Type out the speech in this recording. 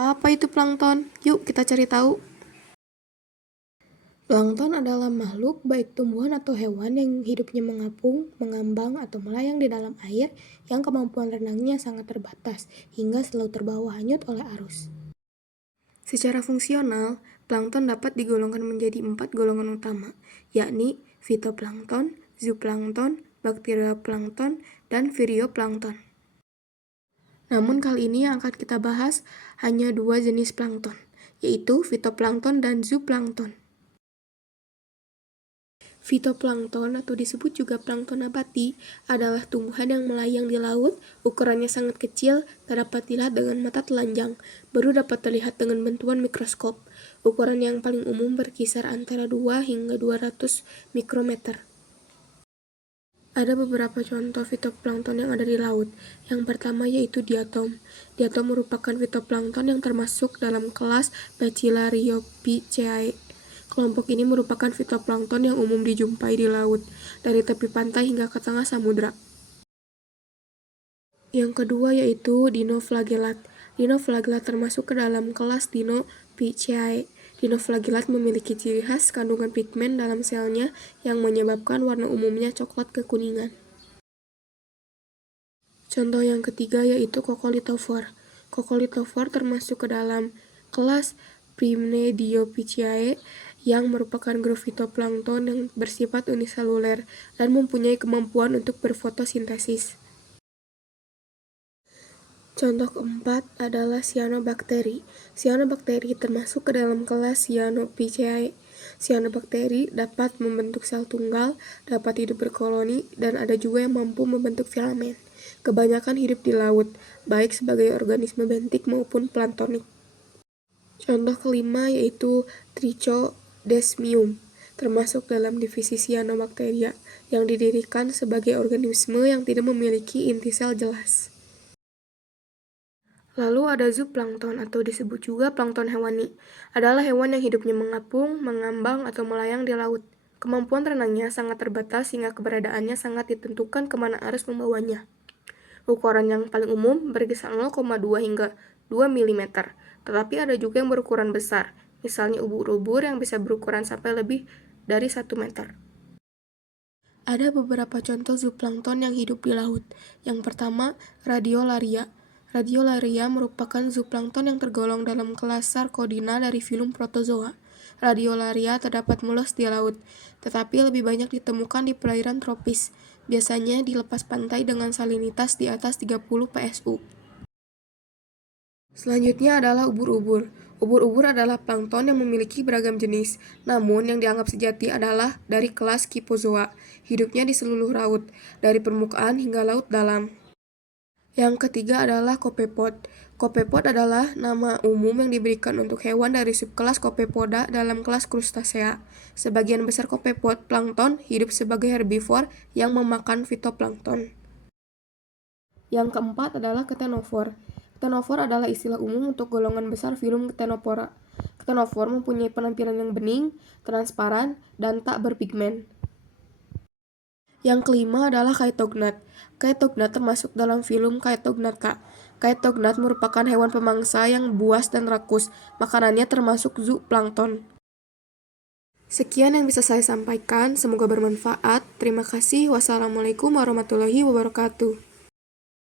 Apa itu plankton? Yuk kita cari tahu. Plankton adalah makhluk baik tumbuhan atau hewan yang hidupnya mengapung, mengambang, atau melayang di dalam air yang kemampuan renangnya sangat terbatas hingga selalu terbawa hanyut oleh arus. Secara fungsional, plankton dapat digolongkan menjadi 4 golongan utama, yakni fitoplankton, zooplankton, bakterioplankton, dan viriyoplankton. Namun kali ini yang akan kita bahas hanya 2 jenis plankton, yaitu fitoplankton dan zooplankton. Fitoplankton atau disebut juga plankton nabati adalah tumbuhan yang melayang di laut, ukurannya sangat kecil, tak dapat dilihat dengan mata telanjang, baru dapat terlihat dengan bantuan mikroskop. Ukuran yang paling umum berkisar antara 2 hingga 200 mikrometer. Ada beberapa contoh fitoplankton yang ada di laut. Yang pertama yaitu diatom. Diatom merupakan fitoplankton yang termasuk dalam kelas Bacillariophyceae. Kelompok ini merupakan fitoplankton yang umum dijumpai di laut, dari tepi pantai hingga ke tengah samudra. Yang kedua yaitu dinoflagellat. Dinoflagellat termasuk ke dalam kelas Dinophyceae. Dinoflagellat memiliki ciri khas kandungan pigmen dalam selnya yang menyebabkan warna umumnya coklat kekuningan. Contoh yang ketiga yaitu Coccolithophore. Coccolithophore termasuk ke dalam kelas Primnidiophyceae yang merupakan grup fitoplankton yang bersifat uniseluler dan mempunyai kemampuan untuk berfotosintesis. Contoh keempat adalah Cyanobacteria. Cyanobacteria termasuk ke dalam kelas Cyanophyceae. Cyanobacteria dapat membentuk sel tunggal, dapat hidup berkoloni, dan ada juga yang mampu membentuk filamen. Kebanyakan hidup di laut, baik sebagai organisme bentik maupun planktonik. Contoh kelima yaitu Trichodesmium, termasuk dalam divisi Cyanobacteria, yang didirikan sebagai organisme yang tidak memiliki inti sel jelas. Lalu ada zooplankton atau disebut juga plankton hewani. Adalah hewan yang hidupnya mengapung, mengambang, atau melayang di laut. Kemampuan renangnya sangat terbatas hingga keberadaannya sangat ditentukan kemana arus membawanya. Ukuran yang paling umum berkisar 0,2 hingga 2 mm, tetapi ada juga yang berukuran besar, misalnya ubur-ubur yang bisa berukuran sampai lebih dari 1 meter. Ada beberapa contoh zooplankton yang hidup di laut. Yang pertama, Radiolaria. Radiolaria merupakan zooplankton yang tergolong dalam kelas Sarcodina dari filum Protozoa. Radiolaria terdapat meluas di laut, tetapi lebih banyak ditemukan di perairan tropis, biasanya di lepas pantai dengan salinitas di atas 30 PSU. Selanjutnya adalah ubur-ubur. Ubur-ubur adalah plankton yang memiliki beragam jenis, namun yang dianggap sejati adalah dari kelas Kyphozoa. Hidupnya di seluruh laut, dari permukaan hingga laut dalam. Yang ketiga adalah Copepod. Copepod adalah nama umum yang diberikan untuk hewan dari subkelas Copepoda dalam kelas Crustacea. Sebagian besar Copepod plankton hidup sebagai herbivore yang memakan fitoplankton. Yang keempat adalah Ctenophore. Ctenophore adalah istilah umum untuk golongan besar filum Ctenophora. Ctenophore mempunyai penampilan yang bening, transparan, dan tak berpigmen. Yang kelima adalah Chaetognat. Chaetognat termasuk dalam filum Chaetognatha. Chaetognat merupakan hewan pemangsa yang buas dan rakus. Makanannya termasuk zooplankton. Sekian yang bisa saya sampaikan, semoga bermanfaat. Terima kasih. Wassalamualaikum warahmatullahi wabarakatuh.